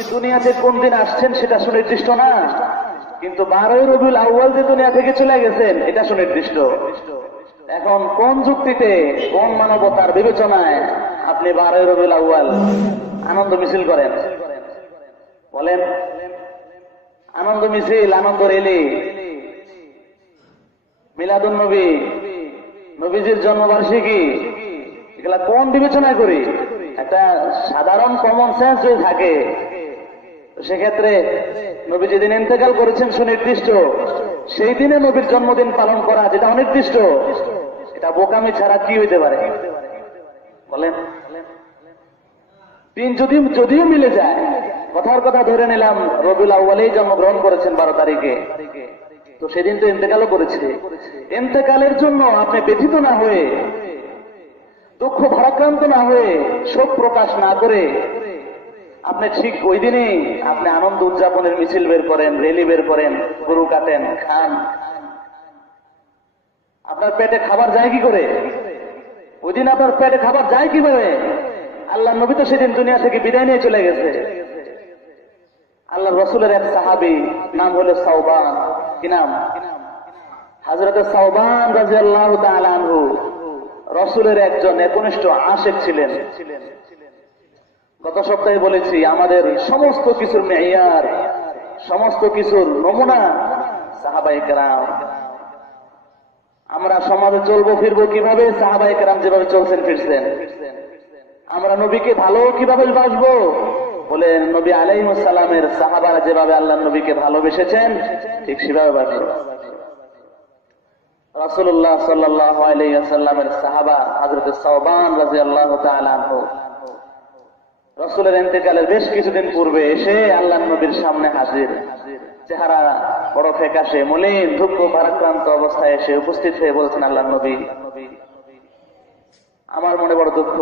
নবী দুনিয়াতে কোন দিন আসছেন সেটা সুনির্দিষ্ট না, কিন্তু 12 রবিউল আউয়াল যে দুনিয়া থেকে চলে গেছেন এটা সুনির্দিষ্ট। এখন কোন যুক্তিতে, কোন মানবতার বিবেচনায় আপনি 12 রবিউল আউয়াল আনন্দ মিছিল করেন? বলেন, আনন্দ মিছিল, আনন্দ রেলি, মিলাদুন নবী, নবীজির জন্মবার্ষিকী, এগুলা কোন বিবেচনায় করি? একটা সাধারণ কমন সেন্স যদি থাকে, সেক্ষেত্রে নবী যেদিন ইন্তেকাল করেছেন সুনির্দিষ্ট, সেই দিনে নবীর জন্মদিন পালন করা যেটা অনির্দিষ্ট, এটা বোকামি ছাড়া কি হইতে পারে? বলেন, দিন যদিও মিলে যায়, কথার কথা ধরে নিলাম রবিউল আউয়ালেই জন্মগ্রহণ করেছেন 12 তারিখে, তো সেদিন তো ইন্তেকালও করেছে। ইন্তেকালের জন্য আপনি ব্যথিত না হয়ে, দুঃখ ভারাক্রান্ত না হয়ে, শোক প্রকাশ না করে আপনি ঠিক ওই দিনেই আপনি আনন্দ উদযাপনের মিছিল বের করেন, রেলি বের করেন, গরু কাটেন, খান। আপনার পেটে খাবার যায় কি করে? ওই দিন আপনার পেটে খাবার যায় কিভাবে? আল্লাহ নবী তো সেদিন দুনিয়া থেকে বিদায় নিয়ে চলে গেছে। আল্লাহ রসুলের এক সাহাবী, নাম হলো সাওবান। কি নাম? হযরত সাওবান রাদিয়াল্লাহু তাআলা আনহু রসুলের একজন একনিষ্ঠ আশিক ছিলেন। গত সপ্তাহে বলেছি, আমাদের সমস্ত কিছুর মেয়ার, সমস্ত কিছুর নমুনা সাহাবায়ে কেরাম। আমরা সমাজে চলবো ফিরবো কিভাবে? সাহাবায়ে কেরাম যেভাবে চলছেন ফিরছেন। আমরা নবীকে ভালো কিভাবে বাসবো? বলে নবী আলাইহিস সালামের সাহাবারা যেভাবে আল্লাহর নবীকে ভালোবেসেছেন ঠিক সেভাবে বাসবো। রাসূলুল্লাহ সাল্লাল্লাহু আলাইহি ওয়াসাল্লামের সাহাবা হযরত সাওবান রাদিয়াল্লাহু তাআলা আনহু রাসূলের ইন্তেকালের বেশ কিছুদিন পূর্বে এসে আল্লাহর নবীর সামনে হাজির। চেহারা বড় ফ্যাকাশে, মলিন, দুঃখ ভারাক্রান্ত অবস্থায় এসে উপস্থিত হয়ে বলছেন, আল্লাহর নবী, আমার মনে বড় দুঃখ।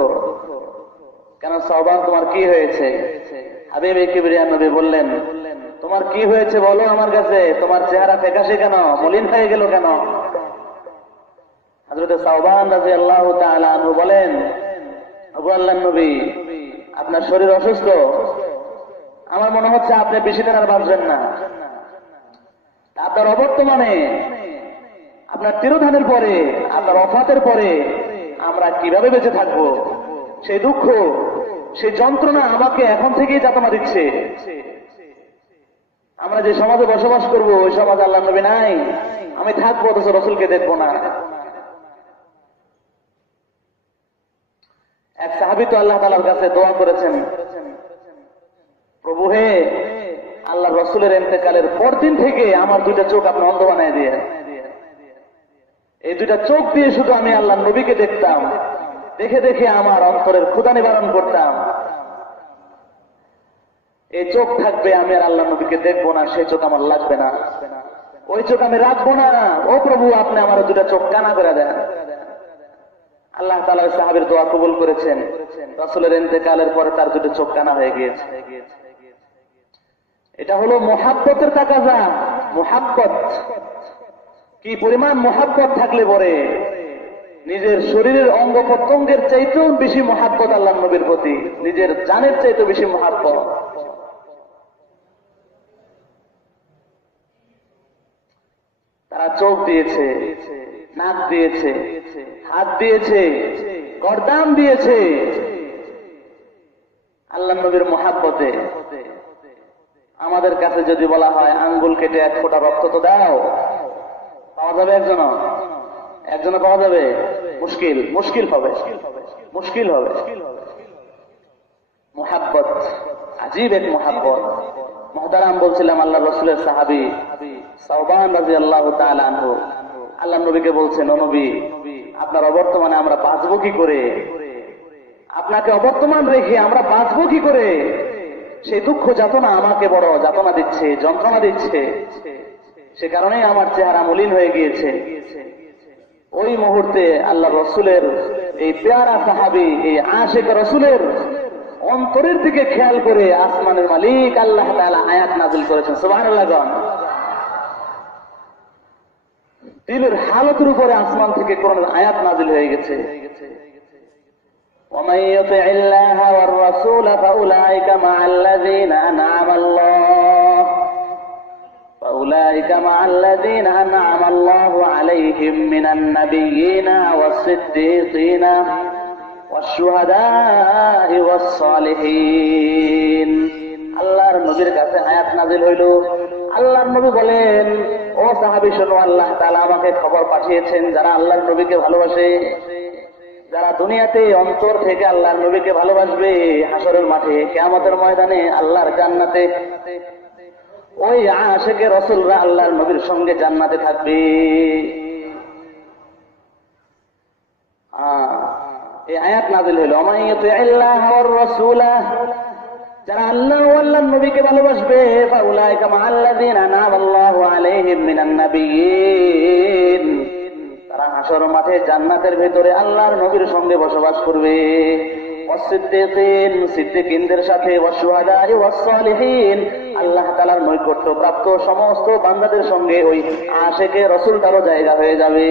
কেন সাওবান, তোমার কি হয়েছে? হাবিবে কিবরিয়া নবী বললেন, তোমার কি হয়েছে বলো আমার কাছে, তোমার চেহারা ফ্যাকাশে কেন, মলিন হয়ে গেল কেন? হযরত সাওবান রাদিয়াল্লাহু তাআলা আনহু বলেন, আবু আল্লাহর নবী, আপনার শরীর অসুস্থ, আমার মনে হচ্ছে আপনি বেশি দিন আর বাঁচবেন না। আপনার অবর্তমানে, আপনার তিরোধানের পরে, আপনার ওফাতের পরে আমরা কিভাবে বেঁচে থাকবো? সেই দুঃখ, সেই যন্ত্রণা আমাকে এখন থেকেই যাতনা দিচ্ছে। আমরা যে সমাজে বসবাস করবো ওই সমাজে আল্লাহর নবী নাই, আমি থাকবো অথচ রাসূলকে দেখবো না। এক সাহাবী তো আল্লাহ তাআলার কাছে দোয়া করেছেন, প্রভু হে, আল্লাহ রাসূলের ইন্তেকালের পরদিন থেকে আমার দুইটা চোখ আপনি অন্ধ বানায় দিয়ে, এই দুইটা চোখ দিয়ে শুধু আমি আল্লাহর নবীকে দেখতাম, দেখে দেখে আমার অন্তরের ক্ষুধা নিবারণ করতাম। এই চোখ থাকবে, আমি আর আল্লাহর নবীকে দেখবো না, সেই চোখ আমার লাগবে না, ওই চোখ আমি রাখবো না। ও প্রভু, আপনি আমার দুইটা চোখ কানা করে দেন। আল্লাহ তাআলা সাহাবীর দোয়া কবুল করেছেন। রাসূলের ইন্তেকালের পরে তার দুটো চোখ কানা হয়ে গিয়েছে। এটা হলো মুহাব্বতের তাকাজা। মুহাব্বত, কি পরিমাণ মুহাব্বত থাকলে পরে নিজের শরীরের অঙ্গ প্রত্যঙ্গের চাইতেও বেশি মুহাব্বত আল্লাহর নবীর প্রতি, নিজের জানের চাইতেও বেশি মুহাব্বত। তারা চোখ দিয়েছে, নাক দিয়েছে, হাত দিয়েছে, গর্দান দিয়েছে আল্লাহর নবীর মুহাব্বতে। আমাদের কাছে যদি বলা হয় আঙ্গুল কেটে 1 ফোঁটা রক্ত তো দাও, পাওয়া যাবে? একজনে পাওয়া যাবে? মুশকিল হবে। মুহাব্বত, আজীব এক মুহাব্বত। মুহতারাম, বলছিলাম আল্লাহ রাসূলের সাহাবী সাওবান রাদিয়াল্লাহু তাআলা আনহু আল্লাহর নবীকে বলছেন, ও নবী, আপনার অবর্তমানে আমরা বাঁচবো কি করে? আপনাকে অবর্তমান রেখে আমরা বাঁচবো কি করে? সেই দুঃখ যাতনা আমাকে বড় যাতনা দিচ্ছে, যন্ত্রণা দিচ্ছে। সে কারণেই আমার চেহারা মলিন হয়ে গিয়েছে। ওই মুহূর্তে আল্লাহ রসুলের এই পেয়ারা সাহাবী, এই আশিক রসুলের অন্তরের দিকে খেয়াল করে আসমানের মালিক আল্লাহ তাআলা আয়াত নাযিল করেছেন। সুবহানাল্লাহ। দিলের হালতের উপরে আসমান থেকে কোরআনের আয়াত নাযিল হয়ে গেছে। ومن يطع الله والرسول فأولئك مع الذين أنعم الله عليهم من النبيين والصديقين والشهداء والصالحين। আল্লাহর নবীর কাছে আয়াত নাযিল হইল। আল্লাহর নবী বলেন, ও সাহাবী শোনো, আল্লাহ তাআলা আমাকে খবর পাঠিয়েছেন যারা আল্লাহর নবীকে ভালোবাসে, যারা দুনিয়াতে অন্তর থেকে আল্লাহর নবীকে ভালোবাসবে, হাসরের মাঠে কিয়ামতের ময়দানে আল্লাহর জান্নাতে ওই আশিকে রাসূলরা আল্লাহর নবীর সঙ্গে জান্নাতে থাকবে। এই আয়াত নাযিল হইল, ওমাই ইউতিল্লাহ ওয়ার রাসূলা, যারা আল্লাহ ও আল্লাহর নবীকে ভালোবাসবে, ফাউলাইকা মাআল্লাযিনা আনআমাল্লাহু আলাইহিম মিনান নাবিয়্যিন, তারা হাসর মাঠে জান্নাতের ভিতরে আল্লাহর নবীর সঙ্গে বসবাস করবে। ওয়াসসিদ্দিকিন, সিদ্দিকিনদের সাথে, ওয়াশুহাদা ওয়াসসালিহিন, আল্লাহ তাআলার নৈকট্য প্রাপ্ত সমস্ত বান্দাদের সঙ্গে ওই আশিকে রাসূলটারও জায়গা হয়ে যাবে।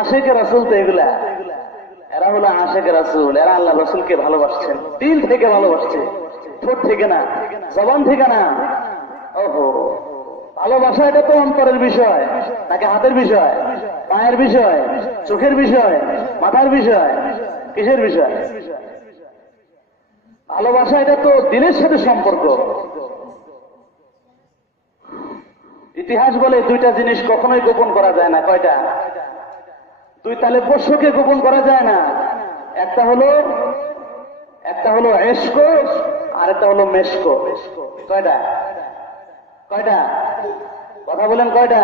আশিকে রাসূল তো এগুলা, এরা হলো আশিকে রাসূল, এরা আল্লাহ রাসূলকে ভালোবাসছেন, দিল থেকে ভালোবাসছে, ঠোঁট থেকে না, জবান থেকে না। ওহো, ভালোবাসা এটা তো অন্তরের বিষয়, নাকি হাতের বিষয়, পায়ের বিষয়, চোখের বিষয়, মাথার বিষয়, কিসের বিষয়? ভালোবাসা এটা তো দিলের সাথে সম্পর্ক। ইতিহাস বলে দুইটা জিনিস কখনোই গোপন করা যায় না। কয়টা? দুই তালে পোষ্যকে গোপন করা যায় না। একটা হলো এশক, আর একটা হলো মেশক। কয়টা? কয়টা? কথা বলেন, কয়টা?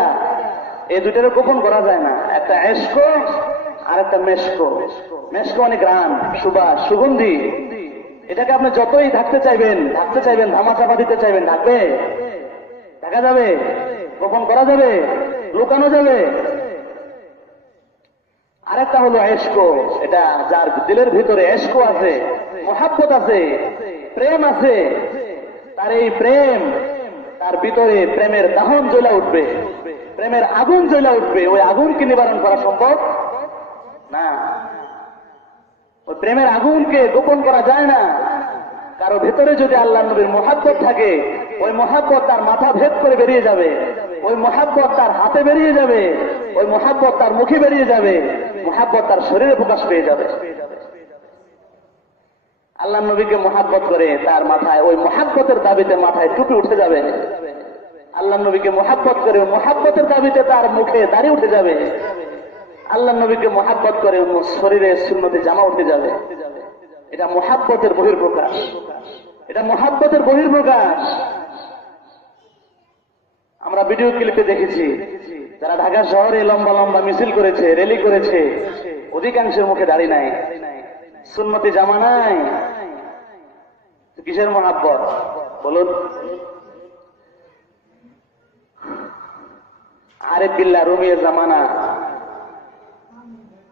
এই দুইটারে গোপন করা যায় না। একটা এশক আর একটা মেশক। মেশক মানে ঘ্রাণ, সুবাস, সুগন্ধি। এটাকে আপনি যতই ঢাকতে চাইবেন, ধামাচাপা দিতে চাইবেন, ঢাকবে? ঢাকা যাবে? গোপন করা যাবে? লুকানো যাবে? আরেকটা হলো এশক, এটা যার দিলের ভিতরে এশক আছে, মহাব্বত আছে, প্রেম আছে, তার এই প্রেম, তার ভিতরে প্রেমের দাহন জ্বলা উঠবে, প্রেমের আগুন জ্বলা উঠবে। ওই আগুনকে নিবারণ করা সম্ভব না। ওই প্রেমের আগুনকে গোপন করা যায় না। কারো ভেতরে যদি আল্লাহর নবীর মহাব্বত থাকে, ওই মহাব্বত তার মাথা ভেদ করে বেরিয়ে যাবে, ওই মহাব্বত তার হাতে বেরিয়ে যাবে, ওই মহাব্বত তার মুখে বেরিয়ে যাবে, মহাব্বত তার শরীরে প্রকাশ পেয়ে যাবে। আল্লাহর নবীকে মহাব্বত করে তার মাথায়, ওই মহাব্বতের দাবিতে মাথায় টুপি উঠে যাবে। আল্লাহর নবীকে মহাব্বত করে মহাব্বতের দাবিতে তার মুখে দাড়ি উঠে যাবে। আল্লাহর নবীকে মহাব্বত করে শরীরে সুন্নতি জামা উঠে যাবে। এটা মহাব্বতের বহির্প্রকাশ, এটা মহাব্বতের বহির্প্রকাশ। আমরা ভিডিও ক্লিপে দেখেছি, যারা ঢাকা শহরে লম্বা লম্বা মিছিল করেছে, র্যালি করেছে, অধিকাংশের মুখে দাড়ি নাই, সুন্নতি জামা নাই। কিসের মহাব্বত বলুন? আরিফ বিল্লাহ রুমির জামানা,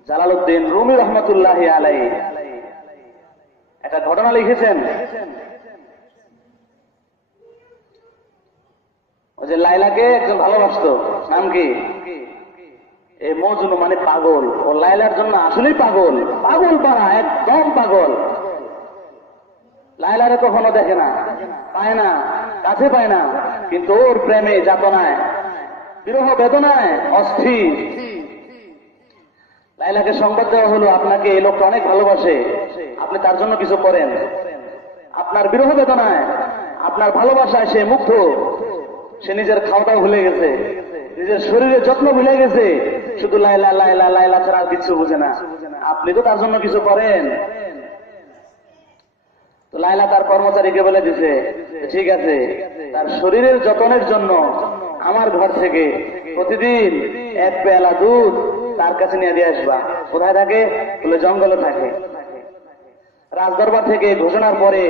জালালউদ্দিন রুমি রহমতুল্লাহি আলাইহি একটা ঘটনা লিখেছেন। ওই যে লাইলাকে একজন ভালোবাসতো, নাম কি? এই মজনু মানে পাগল। ও লাইলার জন্য আসলেই পাগল, পাগল পাড়া, একদম পাগল। লাইলারে কখনো দেখে না, পায় না, কাছে পায় না, কিন্তু ওর প্রেমে, যাতনায়, বিরহ বেদনায় অস্থির। লাইলাকে সংবাদ দেওয়া হলো, আপনাকে এই লোকটা অনেক ভালোবাসে, আপনি তার জন্য কিছু করেন। আপনার বিরহ বেদনায়, আপনার ভালোবাসায় সে মুগ্ধ, সে নিজের খাওয়া দাওয়া ভুলে গেছে, নিজের শরীরের যত্ন ভুলে গেছে, শুধু লাইলা লাইলা লাইলা ছাড়া আর কিছু বুঝে না। আপনি তো তার জন্য কিছু করেন। তো লাইলা তার কর্মচারীকে বলে দিছে, ঠিক আছে, তার শরীরের যত্নের জন্য আমার ঘর থেকে প্রতিদিন এক পেয়ালা দুধ তার কাছে নিয়ে দিয়ে আসবা। কোথায় থাকে? বলে জঙ্গলে থাকে। রাজদরবার থেকে ঘোষণার পরে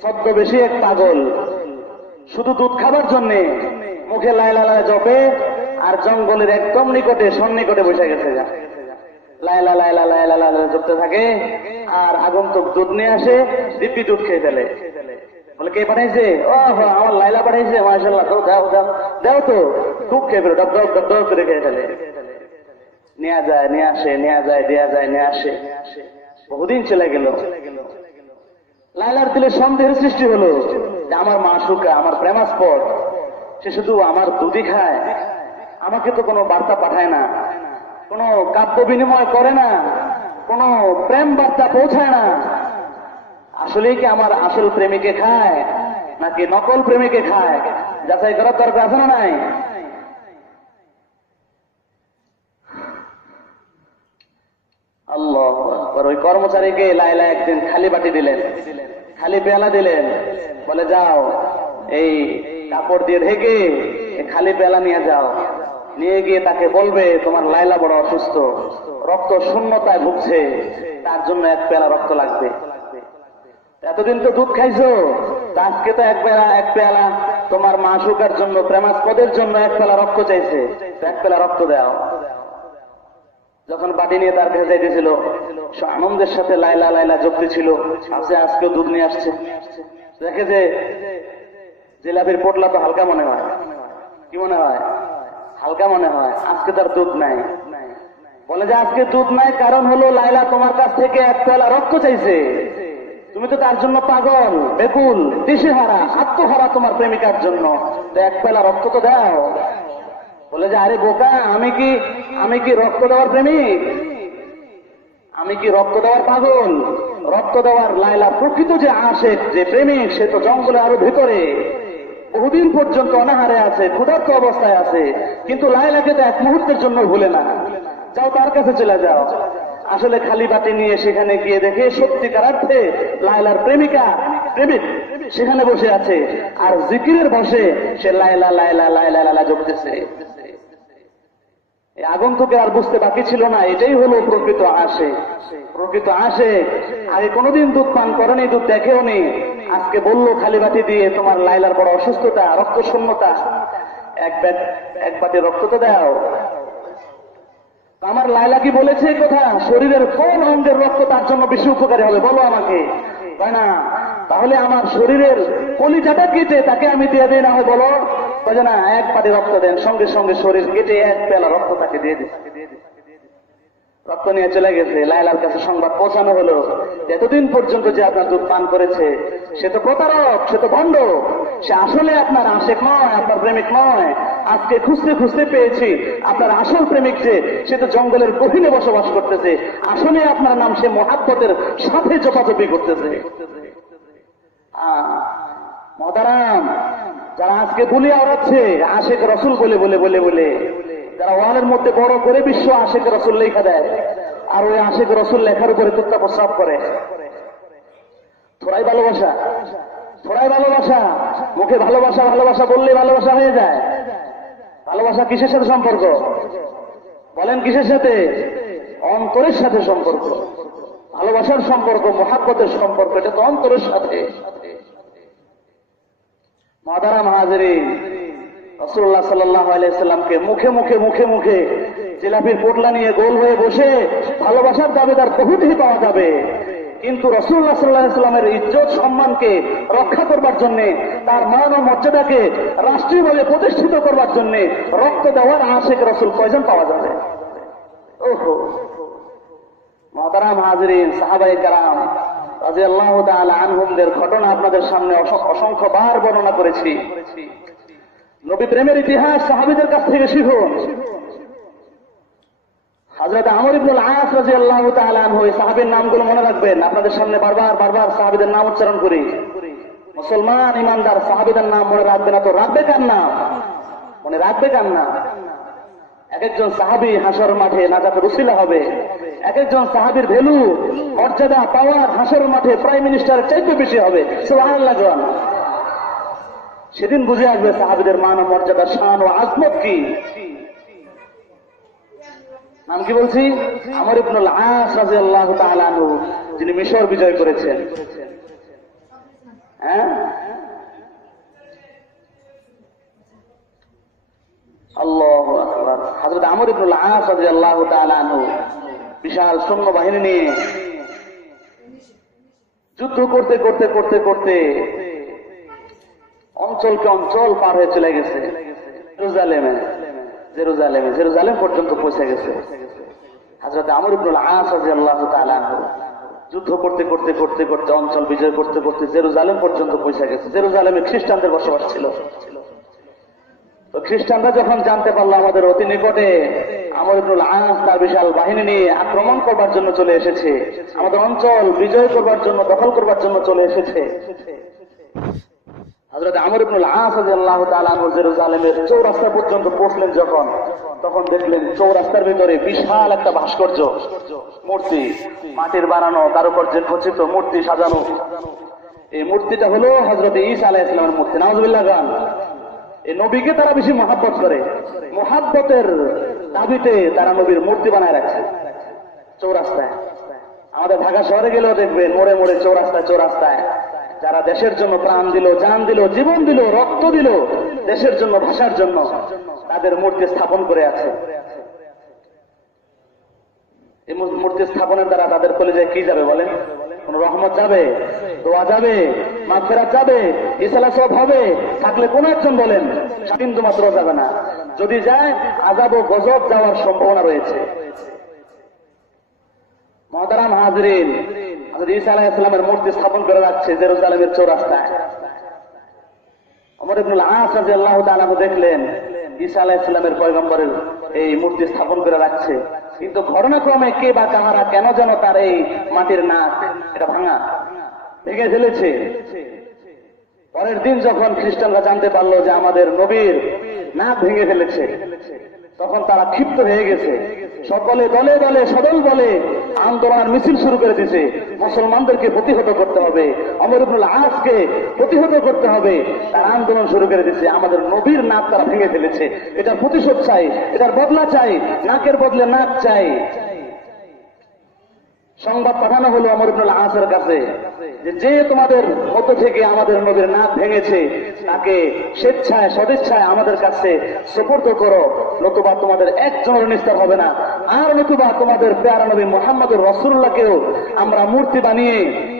ছদ্মবেশী এক পাগল শুধু দুধ খাবার জন্য মুখে লাইলা লাইলা জপে, আর জঙ্গলের একদম নিকটে, সন্নিকটে বসে গেছে। লাইলা লাইলা লাইলা লাইলা জপতে থাকে, আর আগন্তুক দুধ নিয়ে আসে, দিব্যি দুধ খেয়ে ফেলে। বলে কে পাঠাইছে? ও আমার লাইলা পাঠাইছে, মাশাআল্লাহ, তো দাও দাও দাও, তো দুধ খেয়ে ফেলে, ডক ডক ডক ডক করে খেয়ে ফেলে। নেওয়া যায়, নিয়ে আসে, নেওয়া যায়, দেয়া যায়, নিয়ে আসে। বহুদিন চলে গেল। লায়লার দিলে সন্দেহের সৃষ্টি হলো যে আমার মাশুকা, আমার প্রেমাস্পদ, সে শুধু আমার দুধই খায়, আমাকে তো কোনো বার্তা পাঠায় না, কোনো কাব্য বিনিময় করে না, কোনো প্রেম বার্তা পৌঁছায় না। আসলেই কি আমার আসল প্রেমিকে খায় নাকি নকল প্রেমিকে খায়? যাচাই করার দরকার আছে না নাই? আল্লাহ আকবার। ওই কর্মচারীকে লায়লা একদিন খালি বাটি দিলেন, খালি পেয়ালা দিলেন, বলে যাও এই কাপড় দিয়ে ঢেকে খালি পেয়ালা নিয়ে যাও, নিয়ে গিয়ে তাকে বলবে তোমার লায়লা বড় অসুস্থ, রক্ত শূন্যতায় ভুগছে, তার জন্য এক পেয়ালা রক্ত লাগবে। এতদিন তো দুধ খাইছো, আজকে তো এক পেয়ালা তোমার মাসুকার জন্য, প্রেমাস্পদের জন্য এক পেয়ালা রক্ত চাইছে, এক পেয়ালা রক্ত দাও। যখন বাটি নিয়ে তার কাছে যাইতেছিল, আনন্দের সাথে লায়লা লায়লা জপতে ছিল, আজকেও দুধ নিয়ে আসছে। দেখে যে জিলাপির পোটলা তো হালকা মনে হয়, কি মনে হয়? হালকা মনে হয়। আজকে তার দুধ নাই। বলে যে আজকে দুধ নাই, কারণ হলো লায়লা তোমার কাছ থেকে এক পেয়ালা রক্ত চাইছে, তুমি তো তার জন্য পাগল, বেকুল, দিশেহারা, আত্মহারা তোমার প্রেমিকার জন্য, তো এক পেয়ালা রক্ত তো দাও। বলে যে আরে বোকা, আমি কি রক্ত দেওয়ার প্রেমিক? আমি কি রক্ত দেওয়ার পাগল? রক্ত দেওয়ার লায়লা প্রকৃত যে আশেক, যে প্রেমিক, সে তো জঙ্গলে আরো ভিতরে বহুদিন পর্যন্ত অনাহারে আছে, ক্ষুধার্ত অবস্থায় আছে, কিন্তু লায়লাকে তো এক মুহূর্তের জন্য ভুলে না। যাও তার কাছে চলে যাও। আসলে খালি বাটি নিয়ে সেখানে গিয়ে দেখে সত্যিকার অর্থে লায়লার প্রেমিক সেখানে বসে আছে, আর জিকিরের বসে সে লায়লা লায়লা লায়লা লায়লা জপতেছে। আগন্তুকে আর বুঝতে বাকি ছিল না, এটাই হলো প্রকৃত আশেক। প্রকৃত আশেক আগে কোনোদিন দুধ পান করেনি, দুধ দেখেও নি, আজকে বললো খালি বাটি দিয়ে তোমার লায়লার বড় অসুস্থতা, রক্ত শূন্যতা, এক বাটি রক্ত তো দাও। আমার লায়লা কি বলেছে এই কথা? শরীরের কোন অঙ্গের রক্ত তার জন্য বেশি উপকারী হবে বলো আমাকে? তাই না? তাহলে আমার শরীরের কলিজাটা কেটে তাকে আমি দিয়ে দিই না হয়, বলো? না, এক বাটি রক্ত দেন, সঙ্গে সঙ্গে শরীর কেটে এক পেয়ালা রক্ত তাকে দিয়ে দিই। রক্ত নিয়ে চলে গেছে। লায়লার কাছে সংবাদ পৌঁছানো হলো, এতদিন পর্যন্ত যে আপনার দুধ পান করেছে সে তো প্রতারক, সে তো ভণ্ড, সে আসলে আপনার আশেক নয়, আপনার প্রেমিক নয়। আজকে খুঁজতে খুঁজতে পেয়েছি আপনার আসল প্রেমিক, যে সে তো জঙ্গলের গভীরে বসবাস করতেছে, আসলে আপনার নাম সে মহাব্বতের সাথে জপাজপি করতেছে। মহতারাম, যারা আজকে বলিয়া ওড়াচ্ছে আশেক রসুল বলে বলে বলে বলে, যারা ওয়ালের মধ্যে বড় করে বিশ্ব আশেক রসুল লেখা দেয়, আর ওই আশেক রসুল লেখার উপরে কুত্তা প্রস্রাব করে, থোড়াই ভালোবাসা, থোড়াই ভালোবাসা, মুখে ভালোবাসা ভালোবাসা বললে ভালোবাসা হয়ে যায়। ভালোবাসা কিসের সাথে সম্পর্ক বলেন? কিসের সাথে? অন্তরের সাথে সম্পর্ক। ভালোবাসার সম্পর্ক, মহাব্বতের সম্পর্ক, এটা তো অন্তরের সাথে। মাদারাম হাজরিন, রাসূলুল্লাহ সাল্লাল্লাহু আলাইহি সাল্লামকে মুখে মুখে মুখে মুখে জিলাপির পোটলা নিয়ে গোল হয়ে বসে ভালোবাসার দাবিদার বহুতই পাওয়া যাবে, কিন্তু রাসূলুল্লাহ সাল্লাল্লাহু আলাইহি সাল্লামের ইজ্জত সম্মানকে রক্ষা করবার জন্য, তার মান ও মর্যাদাকে রাষ্ট্রীয়ভাবে প্রতিষ্ঠিত করবার জন্য রক্ত দেওয়ার আশেক রাসূল কয়জন পাওয়া যাবে? ওহো মুহতারাম হাজরিন, সাহাবায়ে কেরাম রাদিয়াল্লাহু তাআলা আনহুমদের ঘটনা আপনাদের সামনে অসংখ্যবার বর্ণনা করেছি। নবী প্রেমের ইতিহাস সাহাবীদের কাছ থেকে শিখুন। হযরত আমর ইবনুল আস রাদিয়াল্লাহু তাআলা আনহু, এই সাহাবীর নামগুলো মনে রাখবেন। আপনাদের সামনে বারবার বারবার সাহাবীদের নাম উচ্চারণ করি। মুসলমান ইমানদার সাহাবীদের নাম মনে রাখবে না তো রাখবে কার নাম? মনে রাখবে কার নাম? এক একজন সাহাবী হাসর মাঠে নাজাতের উসিলা হবে। এক একজন সাহাবীর ভ্যালু, মর্যাদা, পাওয়ার হাসর মাঠে প্রাইম মিনিস্টারের চাইতে বেশি হবে। সুবহানাল্লাহ। সেদিন বুঝে আসবে সাহাবীদের মান ও মর্যাদা, শান ও আজমত কি। নাম কি বলছি? আমর ইবনুল আস রাদিয়াল্লাহু তাআলা আনহু, যিনি মিশর বিজয় করেছেন। হ্যাঁ, আল্লাহু আকবার। হযরত আমর ইবনুল আস রাদিয়াল্লাহু তাআলা আনহু বিশাল সৈন্য বাহিনী নিয়ে যুদ্ধ করতে করতে করতে করতে অঞ্চলকে অঞ্চল পার হয়ে চলে গেছে। জেরুজালেম পর্যন্ত পৌঁছে গেছে। হযরত আমর ইবনুল আস রাদিয়াল্লাহু তাআলা আনহু যুদ্ধ করতে করতে করতে করতে অঞ্চল বিজয় করতে করতে জেরুজালেম পর্যন্ত পৌঁছে গেছে। জেরুজালেমে খ্রিস্টানদের বসবাস ছিল। তো খ্রিস্টানরা যখন জানতে পারলো আমাদের অতি নিকটে আমর ইবনুল আস তার বিশাল বাহিনী নিয়ে আক্রমণ করবার জন্য চলে এসেছে, আমাদের অঞ্চল বিজয় করবার জন্য, দখল করবার জন্য চলে এসেছে, হযরত আমর ইবনুল আস রাদিয়াল্লাহু তাআলা আনহু জেরুজালেমের চৌরাস্তা পর্যন্ত পৌঁছলেন যখন, তখন দেখলেন চৌরাস্তার ভিতরে বিশাল একটা ভাস্কর্য মূর্তি, মাটির বানানো কারুকার্যে খচিত মূর্তি সাজানো। এই মূর্তিটা হলো হযরত ঈসা আলাইহিস সালামের মূর্তি। নাউযুবিল্লাহ গান। এই নবীকে তারা বেশি মহাব্বত করে, মহাব্বতের দাবিতে তারা নবীর মূর্তি বানায় রাখছে চৌরাস্তায়। আমাদের ঢাকা শহরে গেলেও দেখবেন মোড়ে মোড়ে চৌরাস্তায় চৌরাস্তায় যারা দেশের জন্য প্রাণ দিল, জান দিল, জীবন দিল, রক্ত দিল দেশের জন্য, ভাষার জন্য, তাদের মূর্তি স্থাপন করে আছে। এই মূর্তি স্থাপনের দ্বারা তাদের কলিজায় কি যাবে বলেন? কোন রহমত যাবে? দোয়া যাবে? মাগফিরাত যাবে? ইসলাম সব হবে? থাকলে কোন একজন বলেন? বিন্দু মাত্র যাবে না। যদি যায় আযাব ও গজব যাওয়ার সম্ভাবনা রয়েছে। মুহতারাম হাজরিন, হযরত ঈসা আলাইহিস সালামের মূর্তি স্থাপন করে রাখছে জেরুজালেমের চৌরাস্তায়। ওমর ইবনুল আস রাদিয়াল্লাহু তাআলা দেখলেন ঈসা আলাইহিস সালামের পয়গম্বরের এই মূর্তি স্থাপন করে রাখছে, কিন্তু ঘটনাক্রমে কে বা কাহারা কেন যেন তার এই মাটির নাক এটা ভেঙে ফেলেছে। পরের দিন যখন খ্রিস্টানরা জানতে পারলো যে আমাদের নবীর নাক ভেঙে ফেলেছে, তখন তারা ক্ষিপ্ত হয়ে গেছে। সকলে দলে দলে সদল বলে আন্দোলনের মিছিল শুরু করে দিয়েছে। মুসলমানদেরকে প্রতিহত করতে হবে, ওমর ইবনুল আসকে প্রতিহত করতে হবে। তারা আন্দোলন শুরু করে দিয়েছে। আমাদের নবীর নাক তারা ভেঙে ফেলেছে, এটার প্রতিশোধ চাই, এটার বদলা চাই, নাকের বদলে নাক চাই। সংবাদ পাঠানো হলো ওমর ইবনুল আসের কাছে যে তোমাদের মধ্য থেকে আমাদের নবীর নাক ভেঙেছে তাকে স্বেচ্ছায় সদিচ্ছায় আমাদের কাছে সুপর্দ করো, নতুবা তোমাদের একজনের নিস্তার হবে না। আর নতুবা তোমাদের প্যারা নবী মুহাম্মদুর রাসূলুল্লাহকেও আমরা মূর্তি বানিয়ে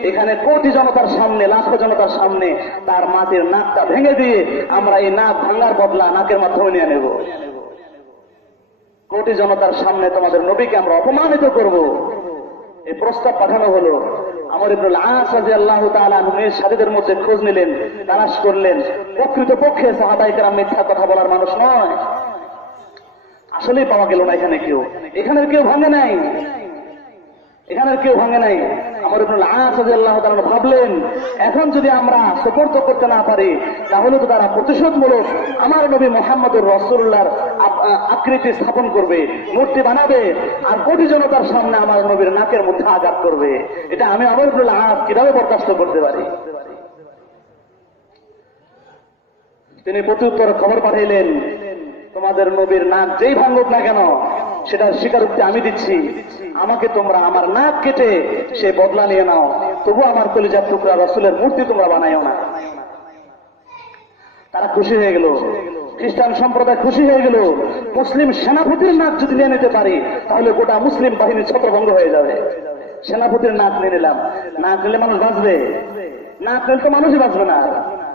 এখানে কোটি জনতার সামনে, লাখো জনতার সামনে তার মাটির নাকটা ভেঙে দিয়ে আমরা এই নাক ভাঙার বদলা নাকের মাধ্যমে নিয়ে নেব। কোটি জনতার সামনে তোমাদের নবীকে আমরা অপমানিত করব। এই প্রস্তাব পাঠানো হলো। আমর ইবনুল আস রাদিয়াল্লাহু তাআলা নিজ সাথীদের মধ্যে খোঁজ নিলেন, তালাশ করলেন। প্রকৃতপক্ষে সাহাবায়ে কেরাম মিথ্যা কথা বলার মানুষ নয়। আসলেই পাওয়া গেল না এখানে কেউ, এখানের কেউ ভাঙে নাই, এখানের কেউ ভাঙে নাই। আমর ইবনুল আস রাদিয়াল্লাহু তাআলা ভাবলেন এখন যদি আমরা সুপর্দ করতে না পারি তাহলে তো তারা প্রতিশোধমূলক আমার নবী মুহাম্মদুর রাসূলুল্লাহর আকৃতি স্থাপন করবে, মূর্তি বানাবে, আর কোটি জনতার সামনে আমার নবীর নাকের মধ্যে আঘাত করবে। এটা আমি আমর ইবনুল আস কিভাবে বরদাস্ত করতে পারি? তিনি প্রত্যুত্তর খবর পাঠাইলেন তোমাদের নবীর নাক যেই ভাঙুক না কেন সেটার স্বীকারোক্তি আমি দিচ্ছি। আমাকে তোমরা আমার নাক কেটে সে বদলা নিয়ে নাও, তবু আমার কলিজার টুকরা রাসূলের মূর্তি তোমরা বানাইও না। তারা খুশি হয়ে গেল, খ্রিস্টান সম্প্রদায় খুশি হয়ে গেল। মুসলিম সেনাপতির নাক যদি নিয়ে নিতে পারি তাহলে গোটা মুসলিম বাহিনী ছত্রভঙ্গ হয়ে যাবে। সেনাপতির নাক নিয়ে নিলাম, নাক নিলে মানুষ বাঁচবে, নাক নিলে তো মানুষই বাঁচবে না।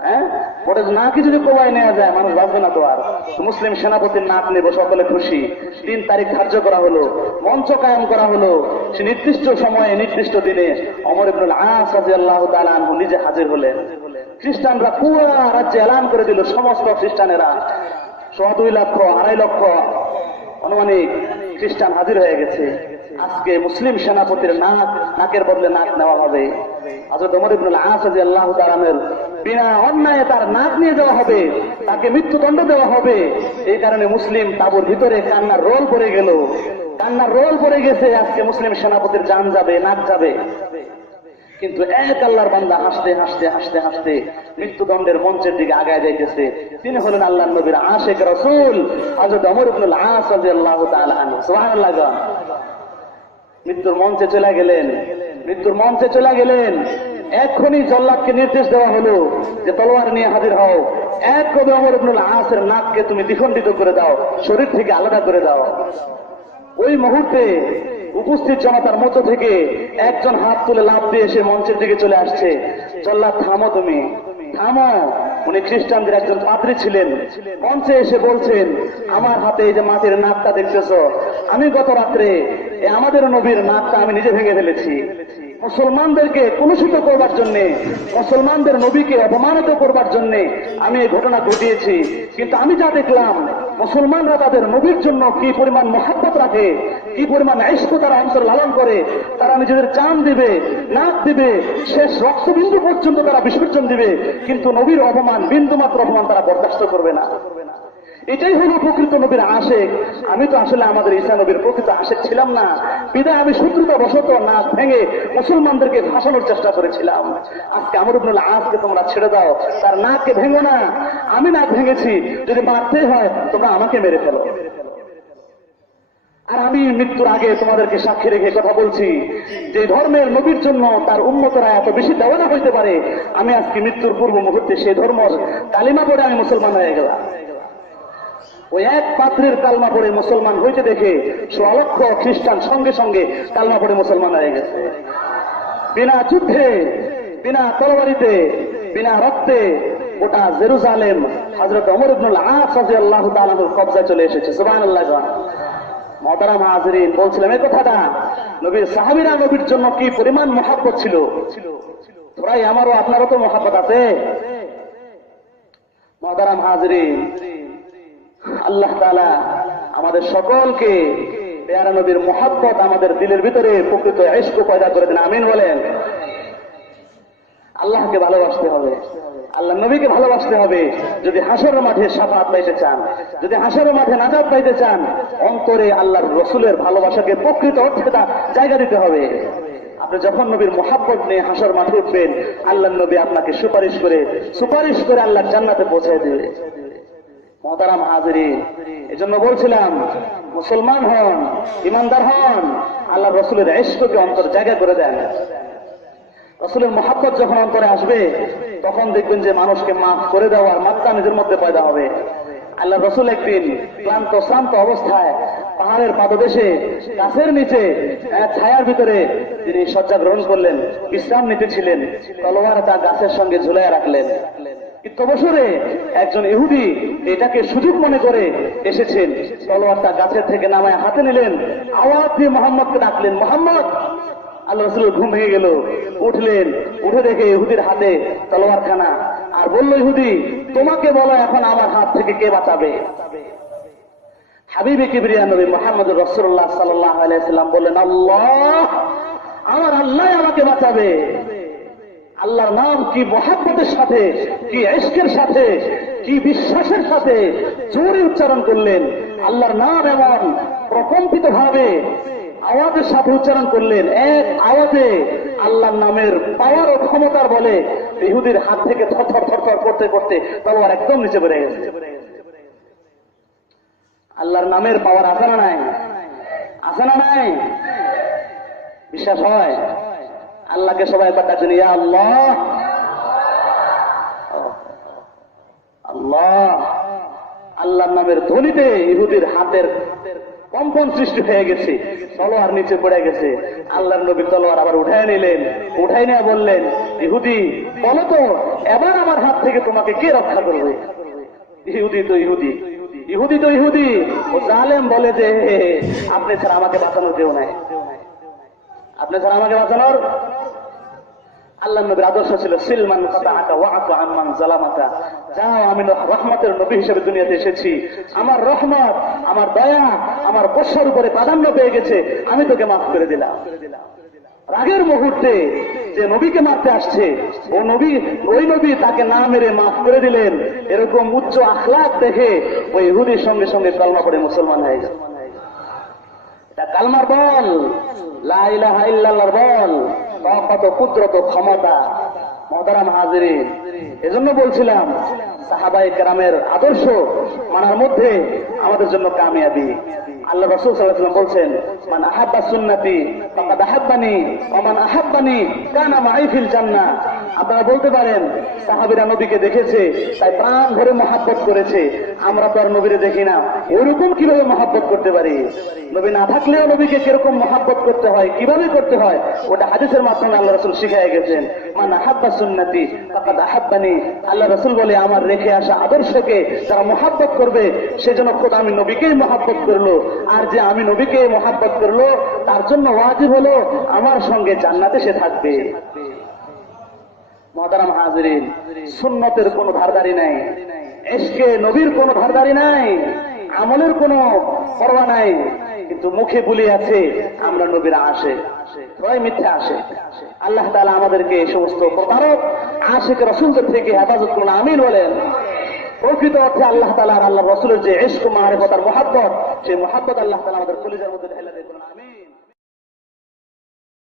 হ্যাঁ, ওটা নাকি যদি কোবাই নেওয়া যায় মানুষ বাঁচবে না তো আর। মুসলিম সেনাপতির নাক নেব, সকলে খুশি। 3 তারিখ ধার্য করা হলো, মঞ্চ কায়েম করা হলো। সে নির্দিষ্ট সময়ে নির্দিষ্ট দিনে ওমর ইবনুল আস রাদিয়াল্লাহু তাআলা আনহু নিজে হাজির হলেন। খ্রিস্টানরা পুরো রাজ্যে এলান করে দিল, সমস্ত খ্রিস্টানেরা 2.5 লক্ষ 2.5 লক্ষ অনুমানিক খ্রিস্টান হাজির হয়ে গেছে। আজকে মুসলিম সেনাপতির নাকের বদলে নাক নেওয়া হবে। হযরত ওমর ইবনুল আস রাদিয়াল্লাহু তাআলা বিনা অন্যায়ে তার নাক নিয়ে যাওয়া হবে, তাকে মৃত্যুদণ্ড দেওয়া হবে। এই কারণে মুসলিম তাঁবুর ভিতরে কান্নার রোল পড়ে গেল, কান্নার রোল পড়ে গেছে। আজকে মুসলিম সেনাপতির জান যাবে, নাক যাবে। কিন্তু এক আল্লাহর বান্দা হাসতে হাসতে হাসতে হাসতে মৃত্যুদণ্ডের মঞ্চের দিকে আগায় যাইতেছে। তিনি হলেন আল্লাহর নবীর আশিক রাসূল হযরত ওমর ইবনুল আস রাদিয়াল্লাহু তাআলা আনহু। সুবহানাল্লাহ। মৃত্যুর মঞ্চে চলে গেলেন, মৃত্যুর মঞ্চে চলে গেলেন। এক্ষুনি জল্লাদকে নির্দেশ দেওয়া হলো যে তলোয়ার নিয়ে হাজির হও। এক কবে ওমর ইবনুল আসের নাককে তুমি দ্বিখণ্ডিত করে দাও, শরীর থেকে আলাদা করে দাও। ওই মুহূর্তে উপস্থিত জনতার মধ্য থেকে একজন হাত তুলে লাফ দিয়ে এসে মঞ্চের দিকে চলে আসছে। জল্লাদ থামো, তুমি থামো। উনি খ্রিস্টানদের একজন পাদ্রী ছিলেন। মঞ্চে এসে বলছেন আমার হাতে এই যে মাটির নাকটা দেখতেছ, আমি গত রাত্রে আমাদের নবীর নাকটা আমি নিজে ভেঙে ফেলেছি। মুসলমানদেরকে কলুষিত করবার জন্য, মুসলমানদের নবীকে অপমানিত করবার জন্য আমি এই ঘটনা ঘটিয়েছি। কিন্তু আমি যা দেখলাম, মুসলমানরা তাদের নবীর জন্য কি পরিমাণ মহাব্বত রাখে, কি পরিমাণ ইশক তারা অন্তর লালন করে, তারা নিজেদের জান দিবে, নাক দিবে, শেষ রক্তবিন্দু পর্যন্ত তারা বিসর্জন দিবে, কিন্তু নবীর অপমান, বিন্দু মাত্র অপমান তারা বরদাস্ত করবে না। এটাই হলো প্রকৃত নবীর আশেক। আমি তো আসলে আমাদের ঈসা নবীর প্রকৃত আশেক ছিলাম না, বিদায় আমি শত্রুতা বশত নাক ভেঙে মুসলমানদেরকে ভাসানোর চেষ্টা করেছিলাম। আজকে আমর ইবনুল আসকে তোমরা ছেড়ে দাও, তার নাককে ভেঙো না। আমি নাক ভেঙেছি, যদি মারতে হয় তোমরা আমাকে মেরে ফেলো। আর আমি মৃত্যুর আগে তোমাদেরকে সাক্ষী রেখে কথা বলছি, যে ধর্মের নবীর জন্য তার উম্মতরা এত বেশি দেওয়ানা হইতে পারে, আমি আজকে মৃত্যুর পূর্ব মুহূর্তে সেই ধর্মের কালিমা পড়ে আমি মুসলমান হয়ে গেলাম। ওই এক পাত্রের কালমা পড়ে মুসলমান হইতে দেখে ১৬ লক্ষ খ্রিস্টান সঙ্গে সঙ্গে কালমা পড়ে মুসলমান হয়ে গেছে। বিনা যুদ্ধে, বিনা তরবারিতে, বিনা রক্তে গোটা জেরুজালেম হযরত ওমর ইবনুল আস রাদিয়াল্লাহু তাআলা আনহুর কবজায় চলে এসেছে। সুবহানাল্লাহ। মুহতারাম হাজিরিন, বলছিলাম এই কথাটা, নবীর সাহাবীরা নবীর জন্য কি পরিমাণ মহব্বত ছিল। তোরাই আমারও আপনারও তো মহব্বত আছে। মুহতারাম হাজিরিন, আল্লাহ তাআলা আমাদের সকলকে পেয়ারা নবীর মহব্বত আমাদের দিলের ভিতরে প্রকৃত ইশক পয়দা করে দেন। আমিন বলেন। আল্লাহকে ভালোবাসতে হবে, আল্লাহ নবীকে ভালোবাসতে হবে। যদি হাসরের মাঠে শাফাআত পাইতে চান, যদি হাসরের মাঠে নাজাত পাইতে চান, অন্তরে আল্লাহর রাসূলের ভালোবাসাকে প্রকৃত অর্থে জায়গা দিতে হবে। আপনি যখন নবীর মহব্বত নিয়ে হাসর মাঠে উঠবেন, আল্লাহ নবী আপনাকে সুপারিশ করে আল্লাহর জান্নাতে পৌঁছে দেবে। মুহতারাম হাজিরিন, এজন্য বলছিলাম, মুসলমান হন, ইমানদার হন, আল্লাহ রাসূলের ইশককে অন্তর জায়গা করে দেন। রাসূলের মহব্বত যখন অন্তরে আসবে, তখন দেখবেন যে মানুষকে মাফ করে দেওয়ার মাত্রা নিজের মধ্যে পয়দা হবে। আল্লাহ রাসূল একদিন ক্লান্ত শ্রান্ত অবস্থায় পাহাড়ের পাদদেশে গাছের নিচে ছায়ার ভিতরে তিনি শয্যা গ্রহণ করলেন, বিশ্রাম নিতেছিলেন। তলোয়ার তা গাছের সঙ্গে ঝুলাইয়া রাখলেন। তবসরে একজন ইহুদি এটাকে সুযোগ মনে করে এসেছেন, তলোয়ারটা গাছের থেকে নামায় হাতে নিলেন, আওয়াজ দিয়ে মোহাম্মদকে ডাকলেন, মোহাম্মদ। আল্লাহ রাসূল ঘুম ভেঙে গেল, উঠলেন, উঠে দেখে ইহুদির হাতে তলোয়ারখানা, আর বলল, ইহুদি তোমাকে বলো এখন আমার হাত থেকে কে বাঁচাবে? হাবিবে কিবরিয়া নবী মুহাম্মদুর রাসূলুল্লাহ সাল্লাল্লাহু আলাইহি ওয়াসাল্লাম বললেন, আল্লাহ, আমার আল্লাহ আমাকে বাঁচাবে। আল্লাহর নাম কি মহব্বতের সাথে, কি ইশকের সাথে, কি বিশ্বাসের সাথে জোরে উচ্চারণ করলেন। আল্লাহর নাম এমন প্রকম্পিত ভাবে আওয়াজের সাথে উচ্চারণ করলেন, এক আওয়াজে আল্লাহর নামের পাওয়ার ও ক্ষমতার বলে ইহুদির হাত থেকে থরথর থরথর করতে করতে তলোয়ার একদম নিচে পড়ে গেছে। আল্লাহর নামের পাওয়ার আছে না নাই? আছে না নাই? বিশ্বাস হয়? আল্লাহকে সবাই একবার ডাকছেন, ইয়া আল্লাহ, আল্লাহ। আল্লাহর নামের ধ্বনিতে ইহুদির হাতের কম্পন সৃষ্টি হয়ে গেছে, তলোয়ার নিচে পড়ে গেছে। আল্লাহর নবী তলোয়ার আবার উঠায় নিলেন, উঠাই নিয়ে বললেন, ইহুদি বলো তো এবার আমার হাত থেকে তোমাকে কে রক্ষা করবে? ইহুদি তো ইহুদি, ইহুদি তো ইহুদি, ও জালেম বলে যে আপনি ছাড়া আমাকে বাঁচানোর কেউ নাই, আপনি ছাড়া আমাকে বাঁচানোর। আল্লাহ নবীর আদর্শ ছিল সিলমান কাতাআকা ওয়া'ফু আম্মান যালামাকা, যাও আমি রহমতের নবী হিসেবে দুনিয়াতে এসেছি, আমার রহমত, আমার দয়া, আমার কষ্টের উপরে প্রাধান্য পেয়ে গেছে, আমি তোকে মাফ করে দিলাম। রাগের মুহূর্তে যে নবীকে মারতে আসছে, ওই নবী তাকে না মেরে মাফ করে দিলেন। এরকম উচ্চ আখলাক দেখে ওই ইহুদির সঙ্গে সঙ্গে কালমা পড়ে মুসলমান হয়ে গেল। এটা কালমার বল, লা ইলাহা ইল্লাল্লাহর বল, কত কুদরত ক্ষমতা। মুহতারাম হাজিরিন, এজন্য বলছিলাম সাহাবায়ে কেরামের আদর্শ মানার মধ্যে আমাদের জন্য কামিয়াবি। আল্লাহ রাসূল সাল্লাল্লাহু আলাইহি ওয়াসাল্লাম বলছেন, মান আহাব্বা সুন্নতি ফাকাদ আহাব্বানি ওয়া মান আহাব্বানি কানা মাই ফিল জান্নাহ। আপনারা বলতে পারেন সাহাবীরা নবীকে দেখেছে তাই প্রাণ ভরে মহাব্বত করেছে, আমরা তো আর নবীরে দেখি না, এরকম কিভাবে মহাব্বত করতে পারি? নবী না থাকলেও নবীকে কিরকম মহাব্বত করতে হয়, কিভাবে করতে হয়, ওটা হাদিসের মাধ্যমে আল্লাহ রাসূল শিখিয়ে গেছেন। মান আহাব্বা সুন্নতি ফাকাদ আহাব্বানি, আল্লাহ রাসূল বলে আমার রেখে আসা আদর্শকে যারা মহাব্বত করবে সেজন্য খোদ আমি নবীকেই মহাব্বত করলো, আর যে আমি নবীকে মহাব্বত করলো তার জন্য ওয়াজিব হলো আমার সঙ্গে জান্নাতে সে থাকবে। মুহতারাম হাজিরিন, সুন্নতের কোনো ধারদারি নাই, ইশকে নবীর কোনো ধারদারি নাই, আমলের কোনো পরোয়া নাই, কিন্তু মুখে বলি আছে আমরা নবীর আশিক, সবাই মিথ্যা আশিক। আল্লাহ তাআলা আমাদেরকে এই সমস্ত প্রতারক আশিক রাসূলদের থেকে হেফাজত করুন, আমিন বলেন। প্রকৃত অর্থে আল্লাহ তাআলা আর আল্লাহ রাসূলের যে ইশক মারিফত আর মুহাব্বত, সেই মুহাব্বত আল্লাহ তাআলা আমাদের কলিজার মধ্যে ঢেলে দেন, আমিন।